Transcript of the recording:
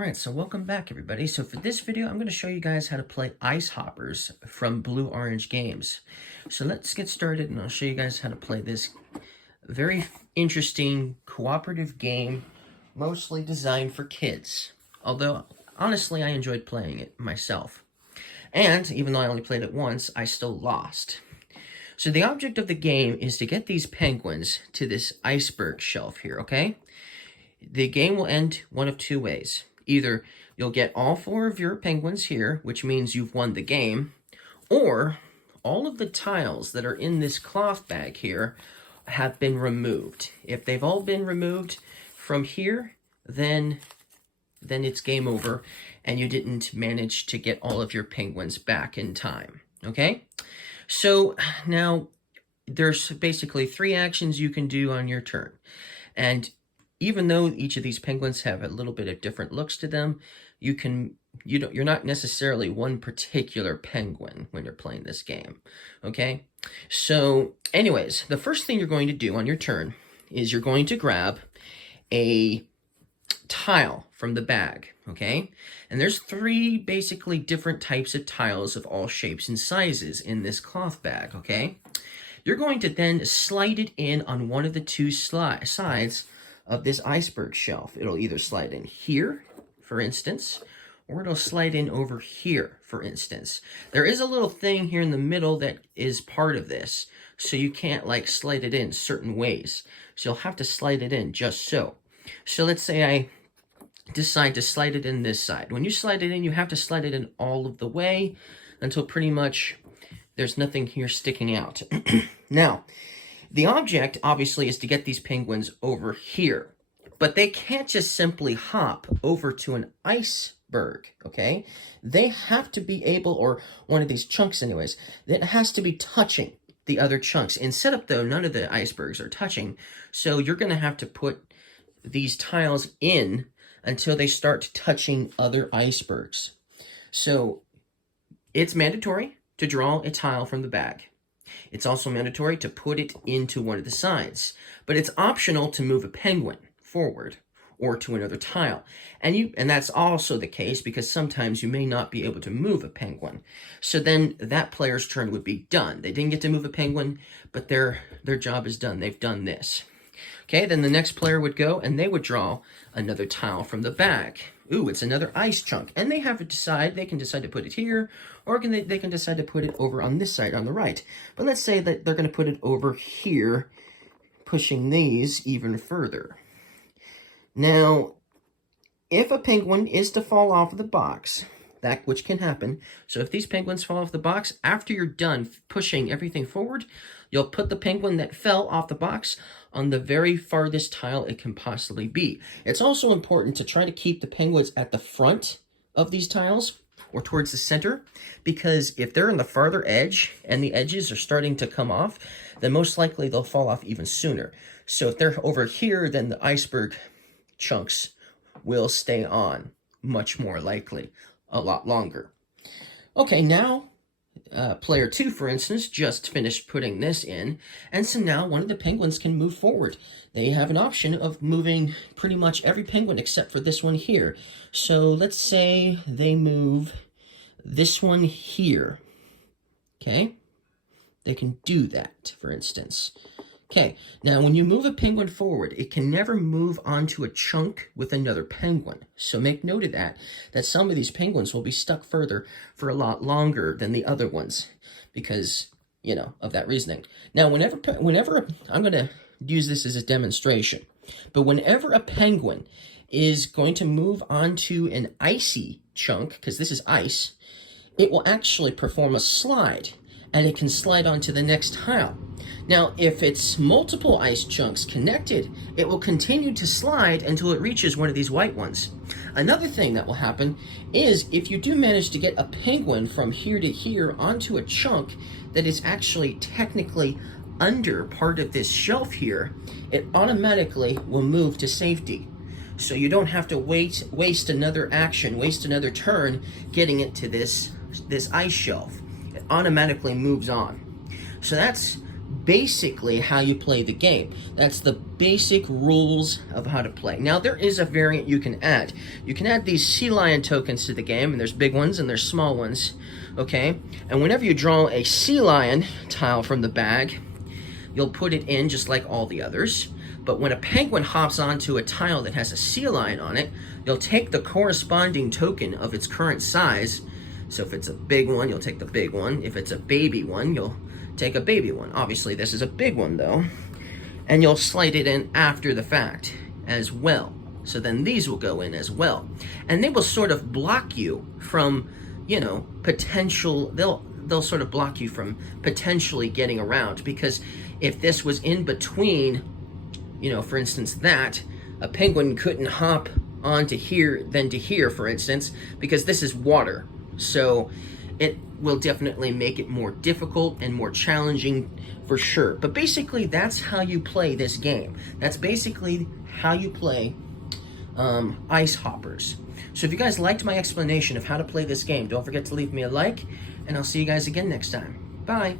Alright, so welcome back everybody. So for this video, I'm going to show you guys how to play Ice Hoppers from Blue Orange Games. So let's get started and I'll show you guys how to play this very interesting cooperative game, mostly designed for kids. Although, honestly, I enjoyed playing it myself. And, even though I only played it once, I still lost. So the object of the game is to get these penguins to this iceberg shelf here, okay? The game will end one of two ways. Either you'll get all 4 of your penguins here, which means you've won the game, or all of the tiles that are in this cloth bag here have been removed. If they've all been removed from here, then it's game over, and you didn't manage to get all of your penguins back in time, okay? So now there's basically 3 actions you can do on your turn, and even though each of these penguins have a little bit of different looks to them, you're not necessarily one particular penguin when you're playing this game, okay? So anyways, the first thing you're going to do on your turn is you're going to grab a tile from the bag, okay? And there's 3 basically different types of tiles of all shapes and sizes in this cloth bag, okay? You're going to then slide it in on one of the 2 sides of this iceberg shelf. It'll either slide in here, for instance, or it'll slide in over here, for instance. There is a little thing here in the middle that is part of this, so you can't like slide it in certain ways. So you'll have to slide it in just so. So let's say I decide to slide it in this side. When you slide it in, you have to slide it in all of the way until pretty much there's nothing here sticking out. Now, the object, obviously, is to get these penguins over here. But they can't just simply hop over to an iceberg, okay? They have to be able, or one of these chunks anyways, that has to be touching the other chunks. In setup, though, none of the icebergs are touching. So you're going to have to put these tiles in until they start touching other icebergs. So it's mandatory to draw a tile from the bag. It's also mandatory to put it into one of the sides, but it's optional to move a penguin forward or to another tile. And that's also the case because sometimes you may not be able to move a penguin. So then that player's turn would be done. They didn't get to move a penguin, but their job is done. They've done this. Okay, then the next player would go and they would draw another tile from the bag. Ooh, it's another ice chunk. And they have to decide, they can decide to put it here, or they can decide to put it over on this side, on the right. But let's say that they're going to put it over here, pushing these even further. Now, if a penguin is to fall off of the box, that which can happen, so if these penguins fall off the box, after you're done pushing everything forward, you'll put the penguin that fell off the box on the very farthest tile it can possibly be. It's also important to try to keep the penguins at the front of these tiles or towards the center, because if they're in the farther edge and the edges are starting to come off, then most likely they'll fall off even sooner. So if they're over here, then the iceberg chunks will stay on much more likely, a lot longer. Okay, now player 2, for instance, just finished putting this in, and so now one of the penguins can move forward. They have an option of moving pretty much every penguin except for this one here. So let's say they move this one here. Okay? They can do that, for instance. Okay, now when you move a penguin forward, it can never move onto a chunk with another penguin. So make note of that some of these penguins will be stuck further for a lot longer than the other ones because, you know, of that reasoning. Now, whenever I'm going to use this as a demonstration, but whenever a penguin is going to move onto an icy chunk, because this is ice, it will actually perform a slide, and it can slide onto the next tile. Now, if it's multiple ice chunks connected, it will continue to slide until it reaches one of these white ones. Another thing that will happen is if you do manage to get a penguin from here to here onto a chunk that is actually technically under part of this shelf here, it automatically will move to safety. So you don't have to waste another action, waste another turn getting it to this ice shelf. It automatically moves on. So that's basically how you play the game. That's the basic rules of how to play. Now, there is a variant you can add. You can add these sea lion tokens to the game, and there's big ones and there's small ones, okay? And whenever you draw a sea lion tile from the bag, you'll put it in just like all the others. But when a penguin hops onto a tile that has a sea lion on it, you'll take the corresponding token of its current size. So if it's a big one, you'll take the big one. If it's a baby one, you'll take a baby one. Obviously, this is a big one, though. And you'll slide it in after the fact as well. So then these will go in as well. And they will sort of block you from, you know, potential... They'll sort of block you from potentially getting around. Because if this was in between, you know, for instance, that, a penguin couldn't hop onto here, then to here, for instance, because this is water. So it will definitely make it more difficult and more challenging for sure. But basically, that's how you play this game. That's basically how you play Ice Hoppers. So if you guys liked my explanation of how to play this game, don't forget to leave me a like, and I'll see you guys again next time. Bye.